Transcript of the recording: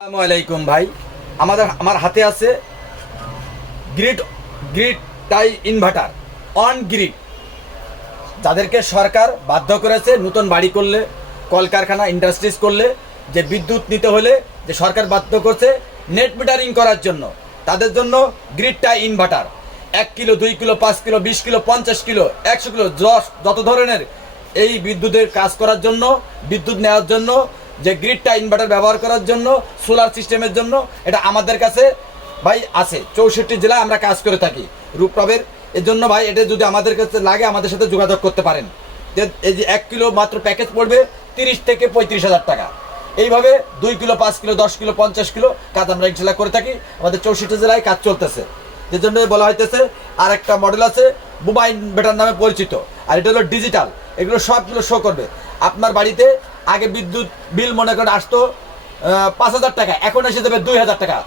আসসালামু আলাইকুম ভাই। আমাদের, আমার হাতে আছে grid grid tie inverter on grid যাদেরকে সরকার বাধ্য করেছে নতুন বাড়ি করলে, কলকারখানা ইন্ডাস্ট্রিজ করলে, যে বিদ্যুৎ নিতে হলে যে সরকার বাধ্য করছে নেট মিটারিং করার জন্য। তাদের জন্য গ্রিড টাই ইনভার্টার এক কিলো, দুই কিলো, পাঁচ কিলো, বিশ কিলো, পঞ্চাশ কিলো, একশো কিলো যত ধরনের এই বিদ্যুতের কাজ করার জন্য, বিদ্যুৎ নেওয়ার জন্য যে গ্রিডটা ইনভার্টার ব্যবহার করার জন্য সোলার সিস্টেমের জন্য, এটা আমাদের কাছে ভাই আছে। চৌষট্টি জেলায় আমরা কাজ করে থাকি রূপটবের এর জন্য ভাই এটা যদি আমাদের কাছে লাগে, আমাদের সাথে যোগাযোগ করতে পারেন। যে এই যে এক কিলো মাত্র প্যাকেজ পড়বে তিরিশ থেকে পঁয়ত্রিশ হাজার টাকা। এইভাবে দুই কিলো, পাঁচ কিলো, দশ কিলো, পঞ্চাশ কিলো কাজ আমরা ইনশাল্লাহ করে থাকি। আমাদের চৌষট্টি জেলায় কাজ চলতেছে। যে জন্য বলা হইতেছে আর একটা মডেল আছে বুবা ইনভার্টার নামে পরিচিত। আর এটা হলো ডিজিটাল এগুলো সবগুলো শো করবে। আপনার বাড়িতে আগে বিদ্যুৎ বিল মনে করেন আসতো পাঁচ হাজার টাকা, এখন এসে যাবে দুই হাজার টাকা।